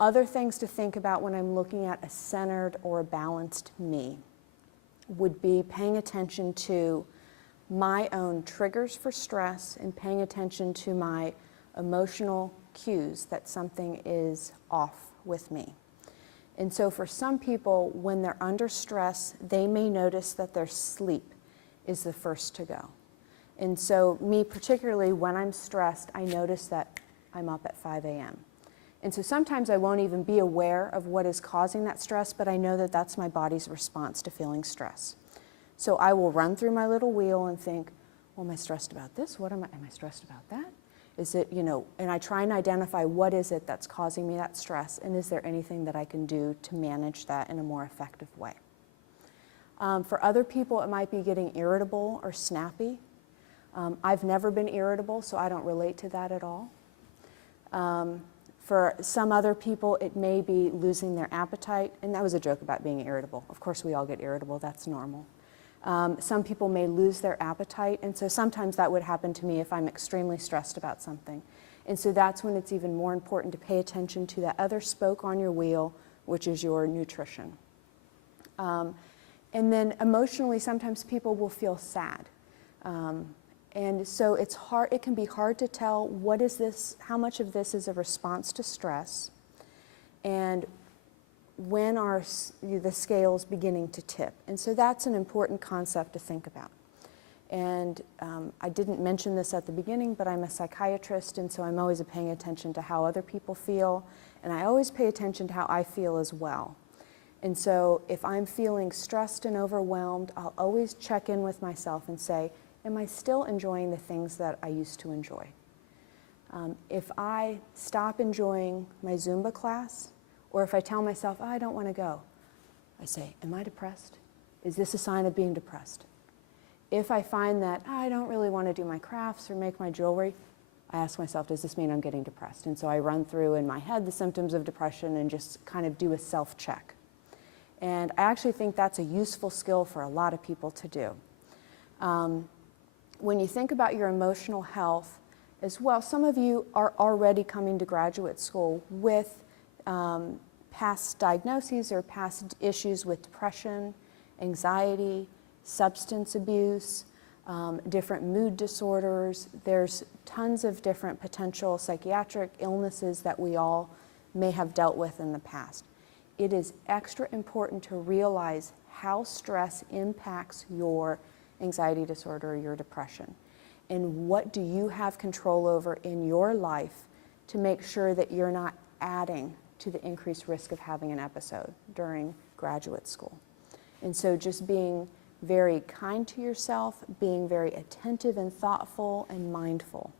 Other things to think about when I'm looking at a centered or a balanced me would be paying attention to my own triggers for stress and paying attention to my emotional cues that something is off with me. And so for some people, when they're under stress, they may notice that their sleep is the first to go. And so me particularly, when I'm stressed, I notice that I'm up at 5 a.m. And so sometimes I won't even be aware of what is causing that stress, but I know that that's my body's response to feeling stress. So I will run through my little wheel and think, well, am I stressed about this? Am I stressed about that? Is it, and I try and identify what is it that's causing me that stress, and is there anything that I can do to manage that in a more effective way? For other people, it might be getting irritable or snappy. I've never been irritable, so I don't relate to that at all. For some other people, it may be losing their appetite, and that was a joke about being irritable. Of course, we all get irritable, that's normal. Some people may lose their appetite, and so sometimes that would happen to me if I'm extremely stressed about something. And so that's when it's even more important to pay attention to that other spoke on your wheel, which is your nutrition. And then emotionally, sometimes people will feel sad. And so it's hard, it can be hard to tell what is this, how much of this is a response to stress, and when are the scales beginning to tip. And so that's an important concept to think about. And I didn't mention this at the beginning, but I'm a psychiatrist, and so I'm always paying attention to how other people feel, and I always pay attention to how I feel as well. And so if I'm feeling stressed and overwhelmed, I'll always check in with myself and say, am I still enjoying the things that I used to enjoy? If I stop enjoying my Zumba class, or if I tell myself, oh, I don't want to go, I say, am I depressed? Is this a sign of being depressed? If I find that I don't really want to do my crafts or make my jewelry, I ask myself, does this mean I'm getting depressed? And so I run through in my head the symptoms of depression and just kind of do a self-check. And I actually think that's a useful skill for a lot of people to do. When you think about your emotional health as well, some of you are already coming to graduate school with past diagnoses or past issues with depression, anxiety, substance abuse, different mood disorders. There's tons of different potential psychiatric illnesses that we all may have dealt with in the past. It is extra important to realize how stress impacts your anxiety disorder or your depression, and what do you have control over in your life to make sure that you're not adding to the increased risk of having an episode during graduate school. And so just being very kind to yourself, being very attentive and thoughtful and mindful.